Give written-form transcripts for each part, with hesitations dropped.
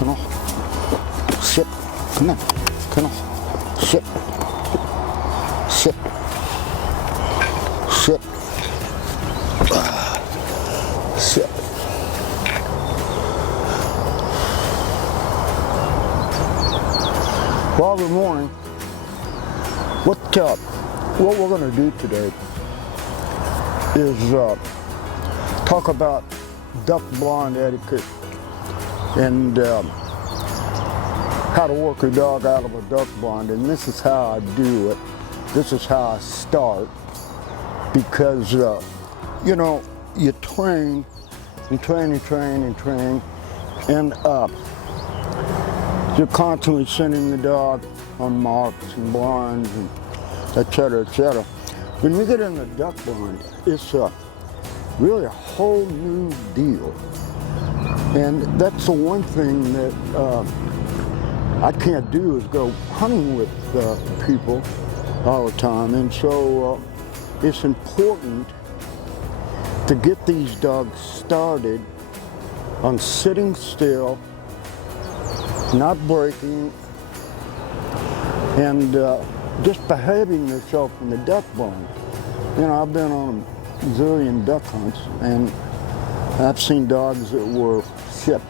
Genau. Sit. Come on. Genau. Sit. Sit. Sit. Sit. Well, good morning. What we're going to do today is talk about duck blind etiquette and how to work a dog out of a duck blind. And this is how I do it. This is how I start, because you know, you train and train and train and train, and you're constantly sending the dog on marks and blinds and et cetera, et cetera. When you get in the duck blind, it's really a whole new deal. And that's the one thing that I can't do, is go hunting with people all the time. And so it's important to get these dogs started on sitting still, not breaking, and just behaving yourself in the duck blind. You know, I've been on a zillion duck hunts, and I've seen dogs that were shipped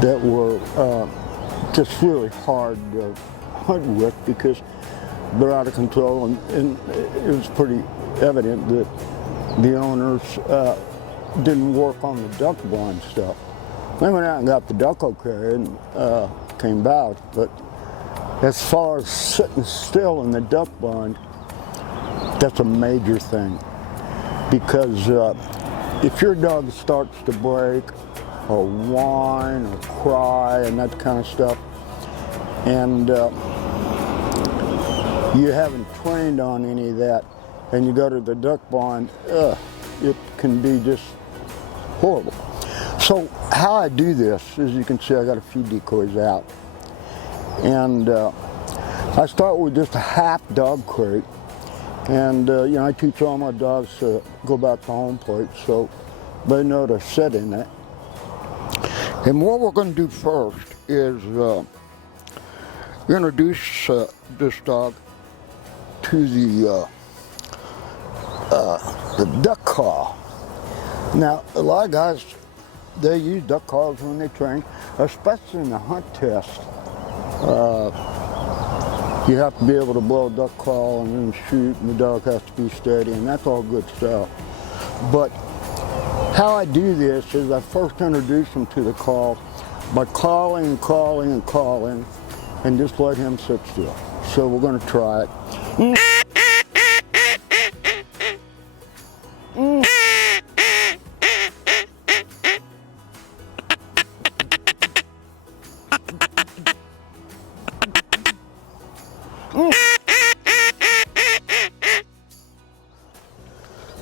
that were just really hard to hunt with because they're out of control, and it was pretty evident that the owners didn't work on the duck blind stuff. They went out and got the duck okay and came back, but as far as sitting still in the duck blind, that's a major thing, because if your dog starts to break or whine or cry and that kind of stuff, and you haven't trained on any of that, and you go to the duck blind, it can be just horrible. So how I do this, as you can see, I got a few decoys out, and I start with just a half dog crate, and you know, I teach all my dogs to go back to home plate so they know to sit in it. And what we're going to do first is introduce this dog to the duck call. Now, a lot of guys, they use duck calls when they train, especially in the hunt test. You have to be able to blow a duck call and then shoot, and the dog has to be steady, and that's all good stuff. But how I do this is I first introduce him to the call by calling and calling and calling, and just let him sit still. So we're going to try it.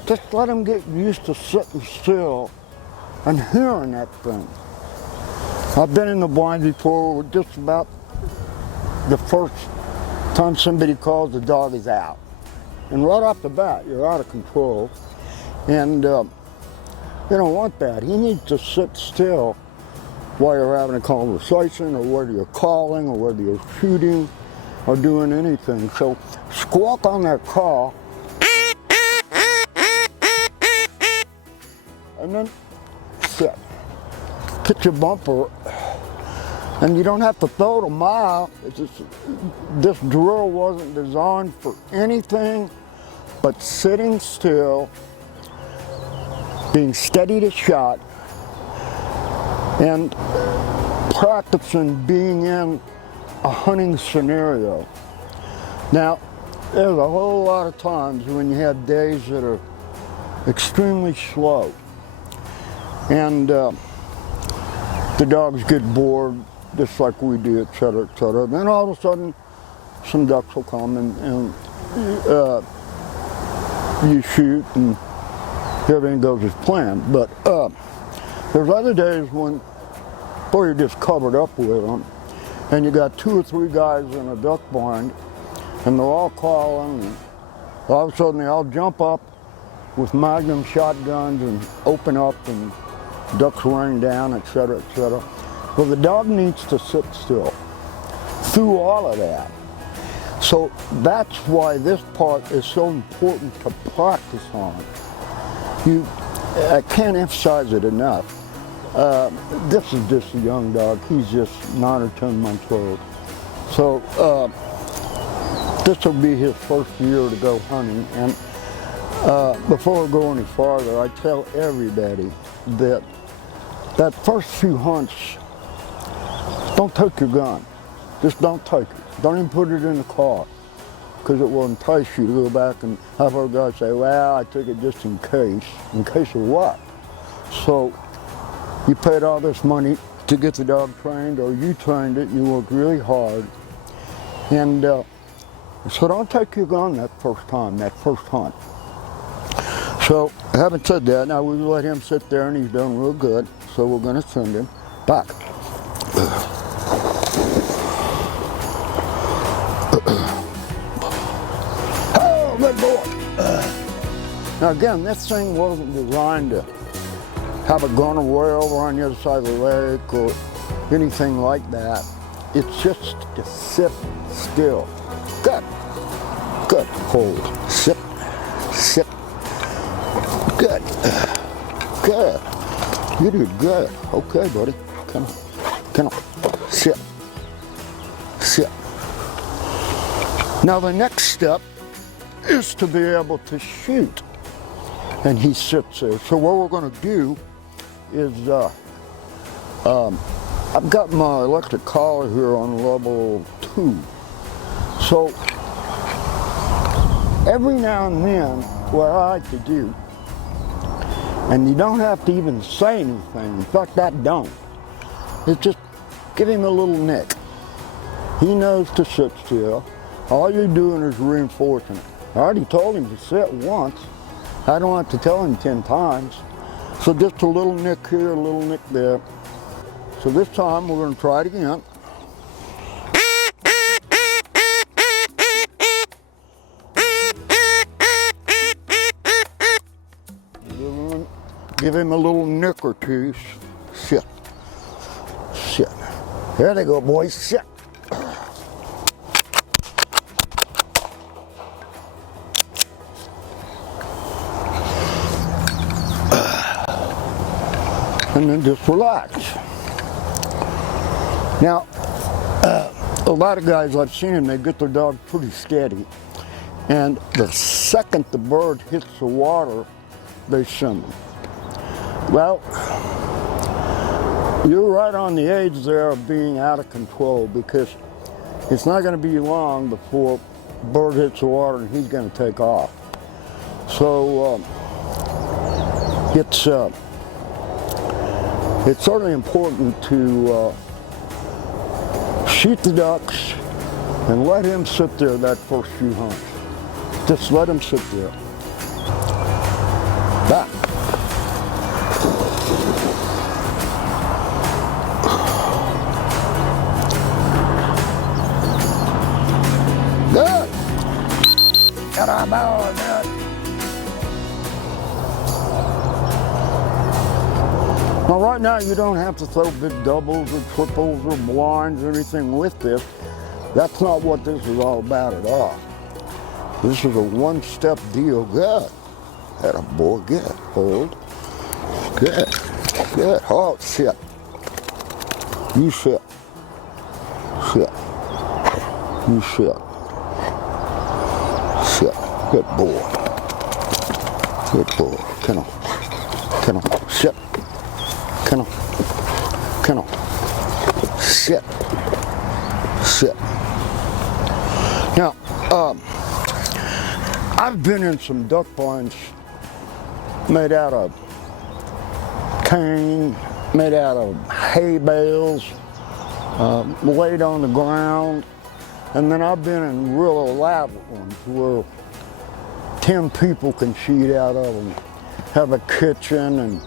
Just let him get used to sitting still and hearing that thing. I've been in the blind before with just about the first time somebody calls, the dog is out. And right off the bat, you're out of control. And you don't want that. He needs to sit still while you're having a conversation, or whether you're calling, or whether you're shooting, or doing anything. So squawk on that call, and then sit. Hit your bumper, and you don't have to throw it a mile. It's just, this drill wasn't designed for anything but sitting still, being steady to shot, and practicing being in a hunting scenario. Now, there's a whole lot of times when you have days that are extremely slow, and the dogs get bored, just like we do, et cetera, et cetera. Then all of a sudden, some ducks will come, and you shoot, and everything goes as planned. But there's other days when you're just covered up with them, and you got 2 or 3 guys in a duck blind, and they're all calling, and all of a sudden they all jump up with Magnum shotguns and open up, and ducks running down, et cetera, et cetera. Well, the dog needs to sit still through all of that. So that's why this part is so important to practice on. I can't emphasize it enough. This is just a young dog. He's just 9 or 10 months old. So this will be his first year to go hunting. And before I go any farther, I tell everybody that first few hunts, don't take your gun. Just don't take it. Don't even put it in the car, because it will entice you to go back and have our guys say, well, I took it just in case. In case of what? So you paid all this money to get the dog trained, or you trained it, you worked really hard. And so don't take your gun that first time, that first hunt. So having said that, now we let him sit there and he's done real good. So we're going to send him back. Oh, good boy. Now again, this thing wasn't designed to have a gun away over on the other side of the lake or anything like that. It's just to sit still. Good. Good. Hold. Sit. Sit. Good. Good. You did good. Okay, buddy. Come on. Come on. Sit. Sit. Now the next step is to be able to shoot. And he sits there. So what we're going to do is, I've got my electric collar here on level 2. So every now and then, what I like to do, and you don't have to even say anything, in fact I don't, is just give him a little nick. He knows to sit still. All you're doing is reinforcing it. I already told him to sit once. I don't have to tell him 10 times. So just a little nick here, a little nick there. So this time we're going to try it again. Give him a little nick or two. Sit. Sit. There they go, boys. Sit. And then just relax. Now, a lot of guys I've seen them, they get their dog pretty steady. And the second the bird hits the water, they send them. Well, you're right on the edge there of being out of control, because it's not going to be long before the bird hits the water and he's going to take off. So it's certainly important to shoot the ducks and let him sit there that first few hunts. Just let him sit there. Back. Good. Get on board, good. Now right now you don't have to throw big doubles or triples or blinds or anything with this. That's not what this is all about at all. This is a one-step deal. Good. That a boy. Good. Hold. Good. Good. Hold. Sit. You sit. Sit. You sit. Sit. Good boy. Good boy. Come on. Come on. Sit. Come on. Come on. Sit. Sit. Now, I've been in some duck blinds made out of cane, made out of hay bales, laid on the ground, and then I've been in real elaborate ones where 10 people can cheat out of them, have a kitchen and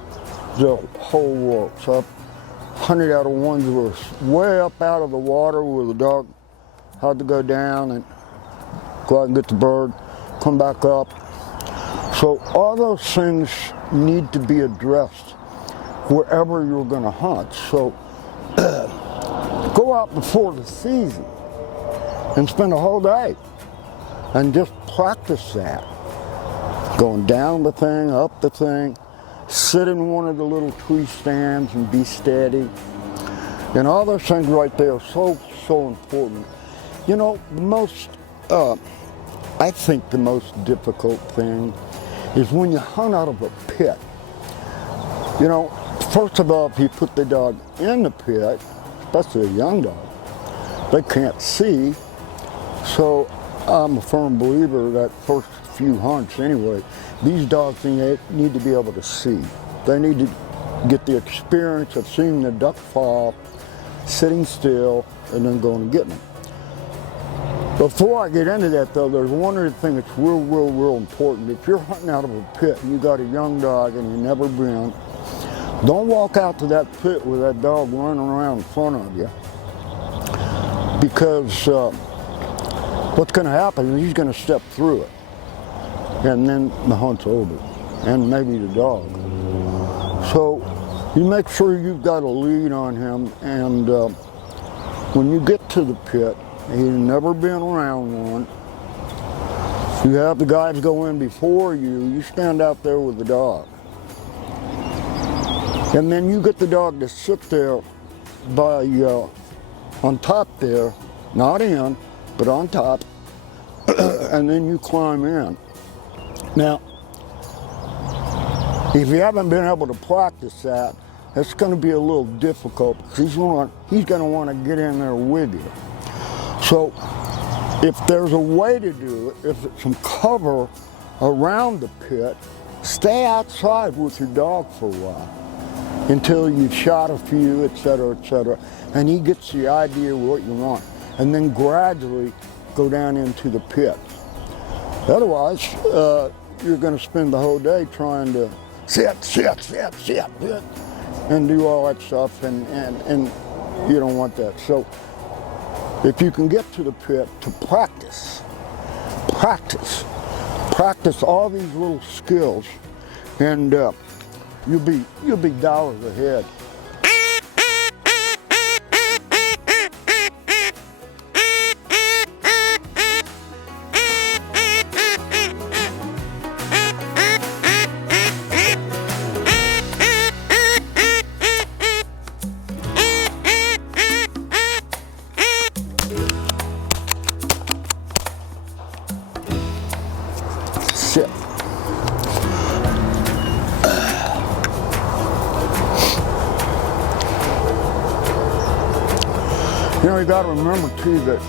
the whole works. So I've hunted out of ones that were way up out of the water where the dog had to go down and go out and get the bird, come back up. So all those things need to be addressed wherever you're going to hunt. So Go out before the season and spend a whole day and just practice that. Going down the thing, up the thing, sit in one of the little tree stands and be steady. And all those things right there are so important. You know, I think the most difficult thing is when you hunt out of a pit. You know, first of all, if you put the dog in the pit, especially a young dog, they can't see. So I'm a firm believer that first few hunts anyway, these dogs need to be able to see. They need to get the experience of seeing the duck fall, sitting still, and then going and getting them. Before I get into that though, there's one other thing that's real important. If you're hunting out of a pit and you got a young dog and you've never been, don't walk out to that pit with that dog running around in front of you. Because what's going to happen is he's going to step through it. And then the hunt's over. And maybe the dog. So you make sure you've got a lead on him, and when you get to the pit, he's never been around one, you have the guys go in before you stand out there with the dog. And then you get the dog to sit there by, on top there, not in, but on top, and then you climb in. Now, if you haven't been able to practice that, it's going to be a little difficult because he's going to want to get in there with you. So if there's a way to do it, if it's some cover around the pit, stay outside with your dog for a while until you've shot a few, etc., and he gets the idea of what you want, and then gradually go down into the pit. Otherwise, you're going to spend the whole day trying to sit, and do all that stuff, and you don't want that. So if you can get to the pit to practice all these little skills, and you'll be dollars ahead. Sit. You know, you got to remember too that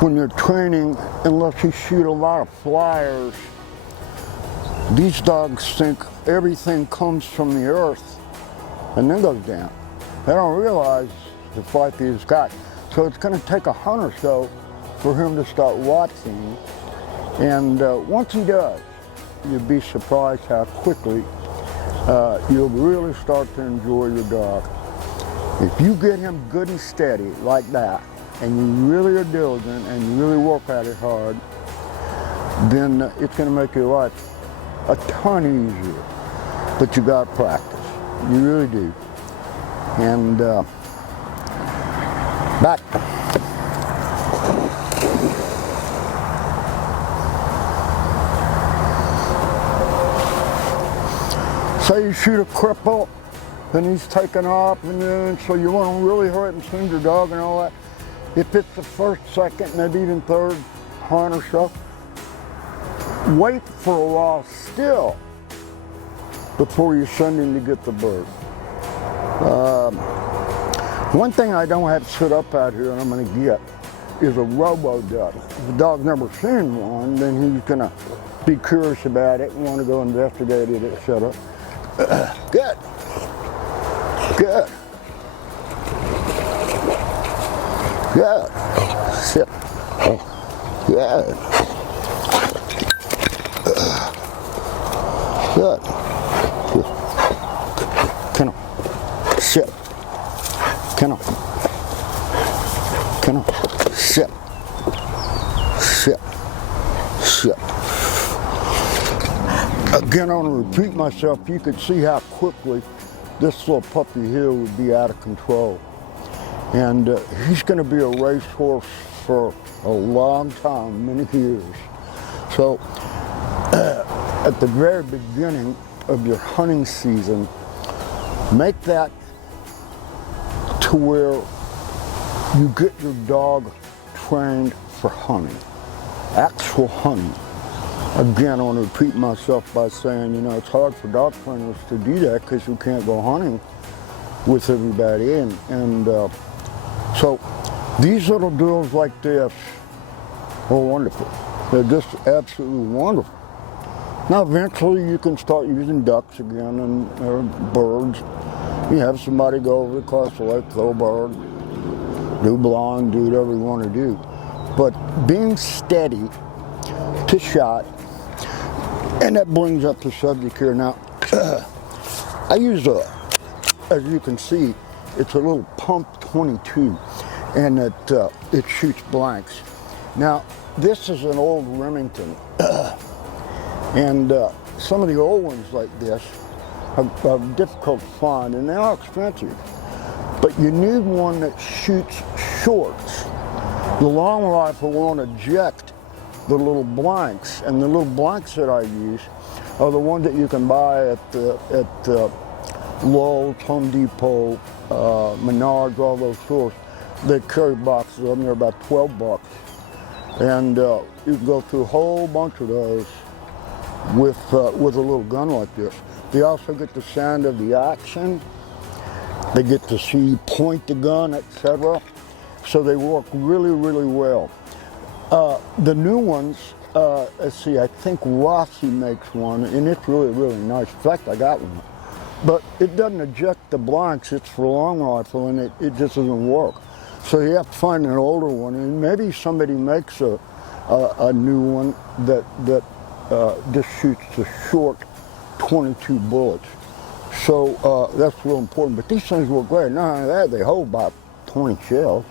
when you're training, unless you shoot a lot of flyers, these dogs think everything comes from the earth and then goes down. They don't realize the fight he's got. So it's going to take a hunt or so for him to start watching. And once he does, you'd be surprised how quickly you'll really start to enjoy your dog. If you get him good and steady like that, and you really are diligent and you really work at it hard, then it's going to make your life a ton easier. But you got to practice. You really do. And back. Say you shoot a cripple, and he's taken off, and then so you want to really hurt and send your dog and all that. If it's the first, second, maybe even third hunt or so, wait for a while still before you send him to get the bird. One thing I don't have set up out here, and I'm going to get, is a robo duck. If the dog's never seen one, then he's going to be curious about it and want to go investigate it, etc. Good. Good. Good. Sit. Good. Good. Kennel. Sit. Kennel. Kennel. Sit. Sit. Sit. Again, I want to repeat myself. You could see how quickly this little puppy here would be out of control. And he's going to be a racehorse for a long time, many years. So at the very beginning of your hunting season, make that to where you get your dog trained for hunting, actual hunting. Again, I want to repeat myself by saying, it's hard for dog trainers to do that because you can't go hunting with everybody. And so these little drills like this are wonderful. They're just absolutely wonderful. Now eventually you can start using ducks again or birds. You have somebody go over across the lake, throw a bird, do blind, do whatever you want to do. But being steady to shot, and that brings up the subject here now. I use as you can see, it's a little pump 22, and it shoots blanks. Now, this is an old Remington, and some of the old ones like this are difficult to find, and they are expensive. But you need one that shoots shorts. The long rifle won't eject the little blanks, and the little blanks that I use are the ones that you can buy at Lowe's, Home Depot, Menards, all those stores. They carry boxes of them. They're about 12 bucks, and you can go through a whole bunch of those with a little gun like this. They also get the sound of the action. They get to see you point the gun, etc. So they work really, really well. The new ones, let's see, I think Rossi makes one, and it's really, really nice. In fact, I got one. But it doesn't eject the blanks. It's for a long rifle, and it just doesn't work. So you have to find an older one, and maybe somebody makes a new one that just shoots the short 22 bullets. So that's real important. But these things work great. Not only that, they hold about 20 shells.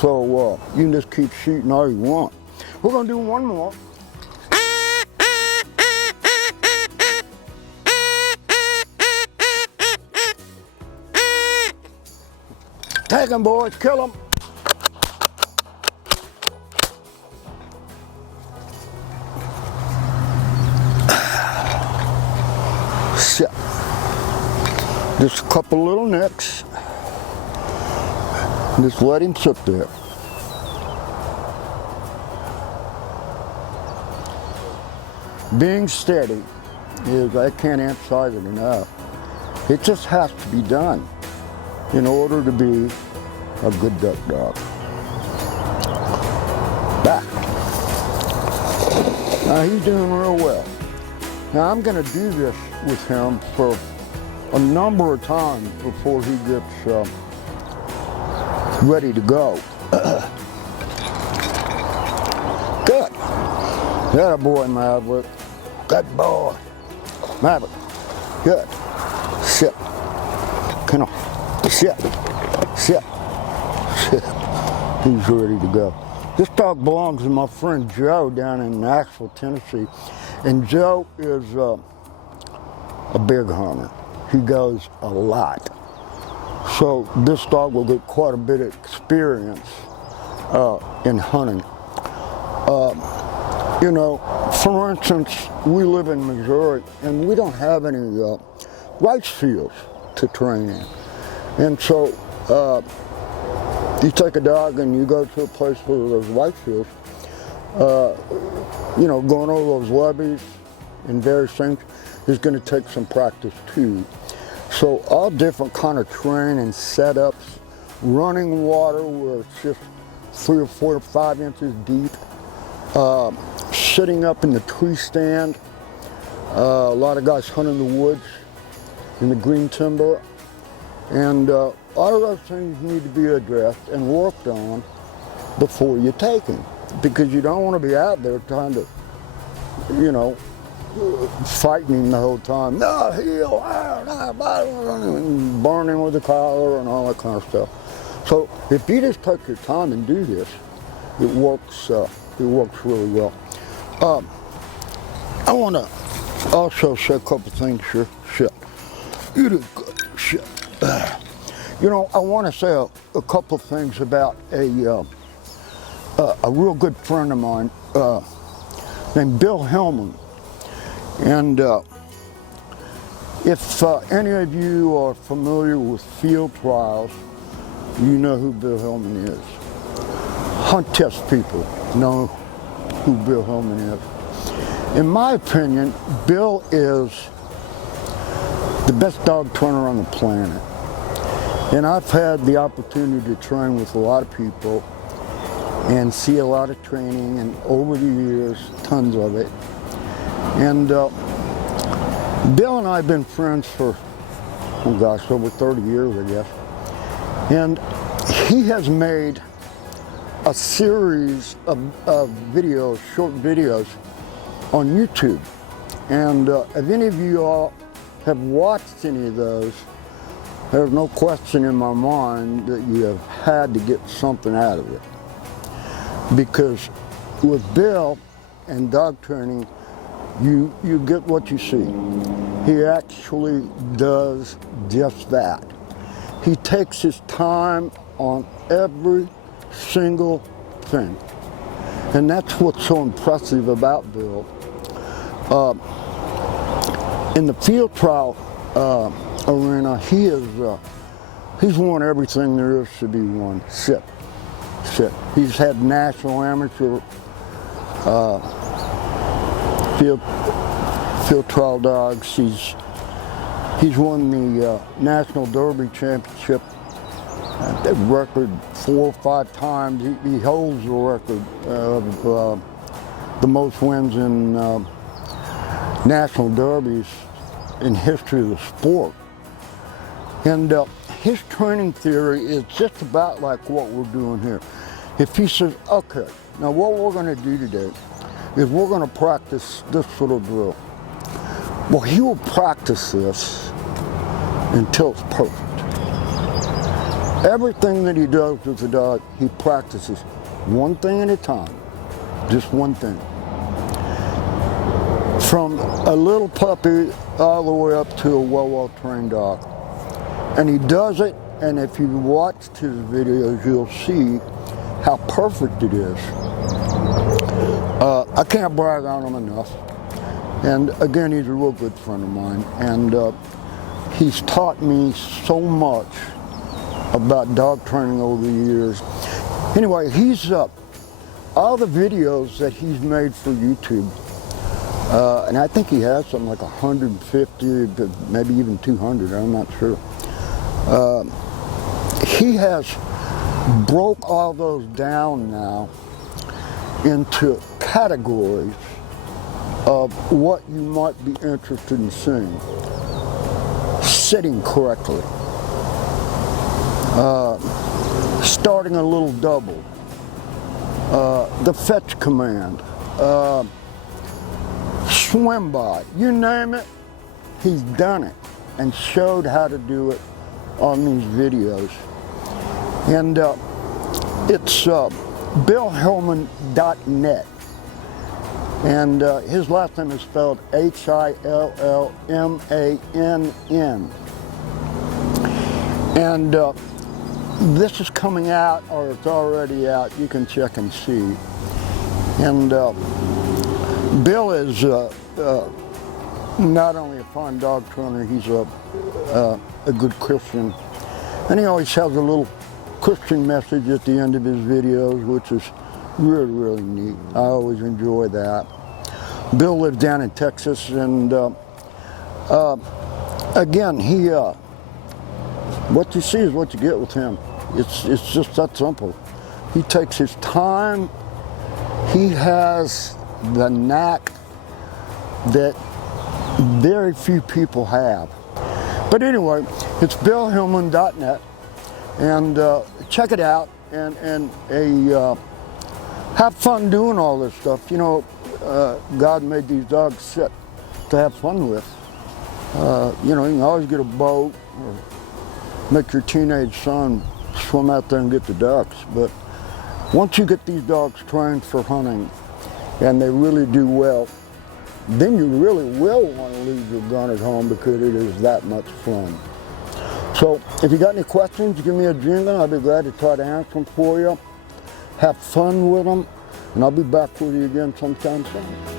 So you can just keep shooting all you want. We're going to do one more. Take them, boys. Kill them. Shit. Just a couple little nicks. Just let him sit there. Being steady is, I can't emphasize it enough. It just has to be done in order to be a good duck dog. Back. Now he's doing real well. Now I'm going to do this with him for a number of times before he gets ready to go. Good. That a boy, Maverick. Good boy. Maverick. Good. Sit. Come on. Sit. Sit. Sit. He's ready to go. This dog belongs to my friend Joe down in Nashville, Tennessee. And Joe is a big hunter. He goes a lot. So this dog will get quite a bit of experience in hunting. For instance, we live in Missouri and we don't have any rice fields to train in. And so you take a dog and you go to a place where there's rice fields, going over those levees and various things is going to take some practice too. So all different kind of training setups, running water where it's just 3 or 4 or 5 inches deep, sitting up in the tree stand. A lot of guys hunt in the woods, in the green timber, and all of those things need to be addressed and worked on before you take them, because you don't want to be out there trying to, fighting him the whole time. No, heel, burning with the collar and all that kind of stuff. So if you just take your time and do this, it works really well. I want to also say a couple things here. Shit. You did good. Shit. You know, I want to say a couple of things about a real good friend of mine named Bill Hillman. And if any of you are familiar with field trials, you know who Bill Hillman is. Hunt test people know who Bill Hillman is. In my opinion, Bill is the best dog trainer on the planet. And I've had the opportunity to train with a lot of people and see a lot of training, and over the years, tons of it. And Bill and I have been friends for, oh gosh, over 30 years, I guess. And he has made a series of videos, short videos on YouTube. And if any of you all have watched any of those, there's no question in my mind that you have had to get something out of it. Because with Bill and dog training, you get what you see. He actually does just that. He takes his time on every single thing. And that's what's so impressive about Bill. In the field trial arena, he's won everything there is to be won. Sit. He's had national amateur field trial dogs. He's won the National Derby Championship, the record 4 or 5 times. He holds the record of the most wins in national derbies in history of the sport. And his training theory is just about like what we're doing here. If he says, okay, now what we're going to do today is we're going to practice this little drill. Well, he will practice this until it's perfect. Everything that he does with the dog, he practices one thing at a time, just one thing. From a little puppy all the way up to a well-trained dog. And he does it, and if you watched his videos, you'll see how perfect it is. I can't brag on him enough. And again, he's a real good friend of mine. And he's taught me so much about dog training over the years. Anyway, all the videos that he's made for YouTube, and I think he has something like 150, maybe even 200, I'm not sure. He has broke all those down now into categories of what you might be interested in seeing. Sitting correctly, starting a little double, the fetch command, swim by, you name it, he's done it and showed how to do it on these videos. And it's billhillman.net, and his last name is spelled Hillmann. And this is coming out, or it's already out. You can check and see. And Bill is not only a fine dog trainer, he's a good Christian. And he always has a little Christian message at the end of his videos, which is really, really neat. I always enjoy that. Bill lives down in Texas, and again, what you see is what you get with him. It's just that simple. He takes his time. He has the knack that very few people have. But anyway, it's billhillman.net, and check it out, and have fun doing all this stuff. You know, God made these dogs sit to have fun with. You know, you can always get a boat or make your teenage son swim out there and get the ducks. But once you get these dogs trained for hunting and they really do well, then you really will want to leave your gun at home because it is that much fun. So if you got any questions, give me a jingle. I'll be glad to try to answer them for you. Have fun with them, and I'll be back with you again sometime soon.